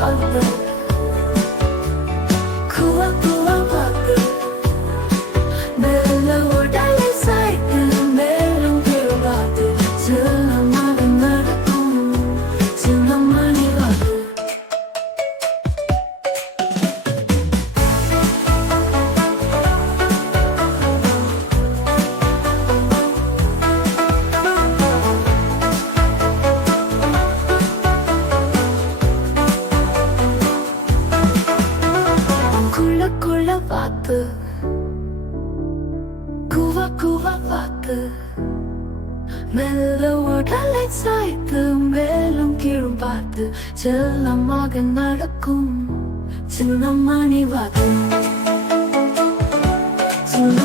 வாத்து குவா குவா வாத்து மெல்ல உடலை சாய்த்து மேலும் கீழும் வாத்து சின்னமாக நடக்கும் சின்னமணி வாத்து Kulla Kulla Vaathu Kuva Kuva Vaathu மெல்ல உடலை சாய்த்து மேலும் கீழும் பார்த்து செல்லமாக நடக்கும் சின்னமணி வாத்து சின்ன